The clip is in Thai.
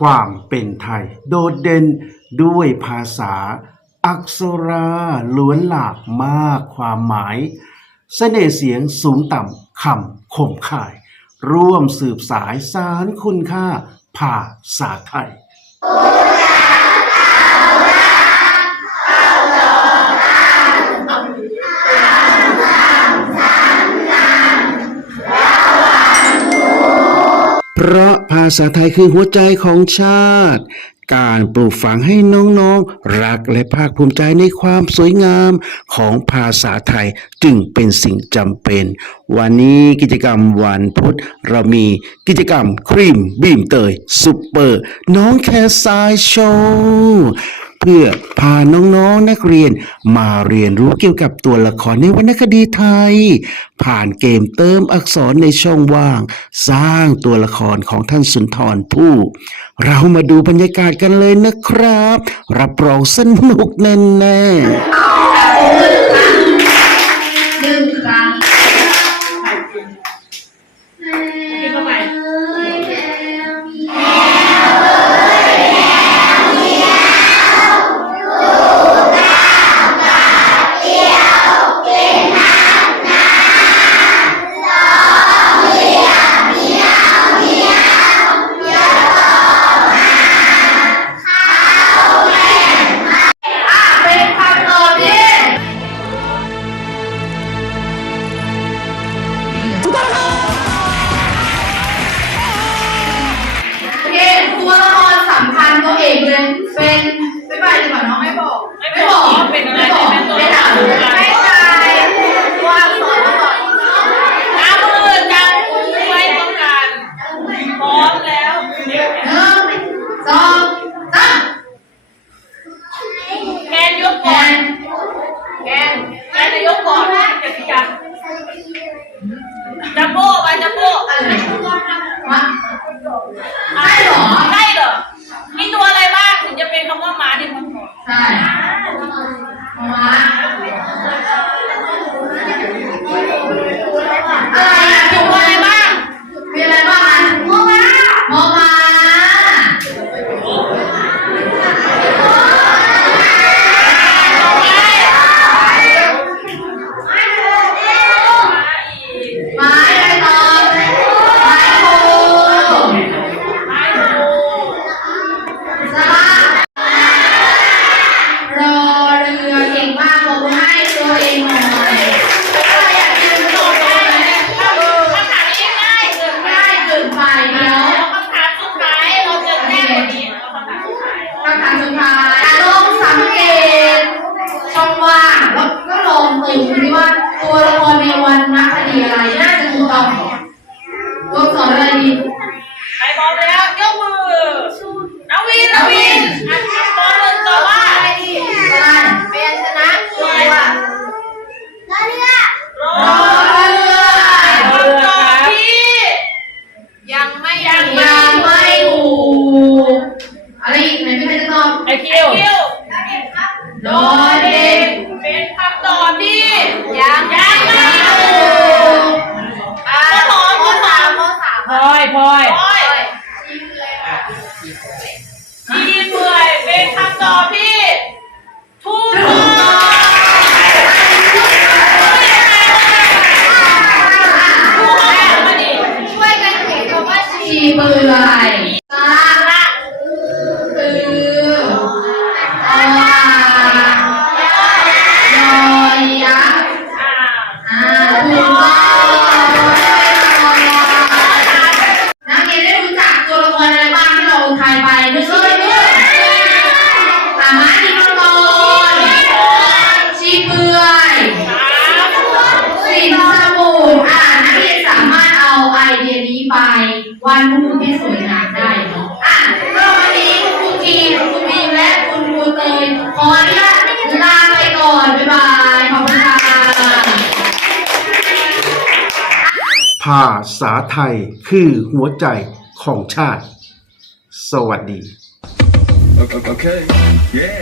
ความเป็นไทย โดดเด่นด้วยภาษา อักษราล้วนหลากมากความหมายเสน่ห์เสียงสูงต่ำคำคมข่าย ร่วมสืบสายสารคุณค่าภาษาไทย เพราะภาษาไทยคือหัวใจของชาติ การปลูกฝังให้น้องๆ รักและภาคภูมิใจในความสวยงามของภาษาไทยจึงเป็นสิ่งจำเป็น วันนี้กิจกรรมวันพุธเรามีกิจกรรมครีมบีมเตยซุปเปอร์ น้องแคสายโชว์ เพื่อพาน้องๆนักเรียนมาเรียนรู้เกี่ยวกับตัวละครในวรรณคดีไทย ผ่านเกมเติมอักษรในช่องว่าง สร้างตัวละครของท่านสุนทรภู่เรามาดูบรรยากาศกันเลยนะครับ รับรองสนุกแน่ๆ เป็นไม่ไปดีกว่าน้องไม่บอก ไม่บอกเป็นอะไรไม่บอกเป็นตัวไม่ถามละครไม่ตายตัวอักษรมาก่อนน้ำมือจับไว้พร้อมกันพร้อมแล้วหนึ่งสองสามแกนยกแกก่อนนแกนแกนจะยกก่อนกติกาจัมโบ้ไปจัมโบ้อะไรมาใช่เหรอใช่เหรอมีตัวอะไรบ้างถึงจะเป็นคำว่าหมาที่มันหมด ใช่มาอะไรอะ มีตัวอะไรบ้าง มีอะไรบ้างอะมอมามอมาไม้ไปต่อไม้โพ ไม้โพ สระรอเรือเก่งมากบอกให้ตัวเองหน่อยอะไรอะยืนตอบได้ไหม คำถามนี้ง่ายเกินไป ง่ายเกินไปเดี๋ยว แล้วคำถามสุดท้ายเราจะแก้กว่านี้เอาคำถามสุดท้าย คำถามสุดท้ายอะลองสังเกตช่องว่างแล้วก็ลองตื่นดูว่าตัวละครในวรรณคดีอะไรน่าจะถูกต้องตัวอักษรอะไรดี ใครพร้อมแล้วยกมือนาวินนาวินอะตอนหนึ่งตอบว่า อะไรพยัญชนะตัวอะไรวะ รอ รอเรือ คำตอบที่ ยังไม่ยังยังไม่ถูกอะไรอีกไหนไม่ใครจะตอบ ไอคิว โดเด็ก เป็นคำตอบที่ยังยังไม่ถูก อ่า ข้อสองข้อสาม ข้อสาม พลอยพลอยพลอย ชีเปื่อยเป็นคำตอบที่ถูกต้องช่วยกันเขียนคำว่าชีเปื่อย สินสมุนอ่านักเรียนสามารถเอาไอเดียนี้ไปวาดรูปให้สวยงามได้เนาะอะก็วันนี้คุณครูจีนคุณบีมและคุณครูเตยขออนุญาตลาไปก่อน บ๊ายบาย ขอบคุณค่ะภาษาไทยคือหัวใจของชาติ สวัสดี Okay. okay. Yeah.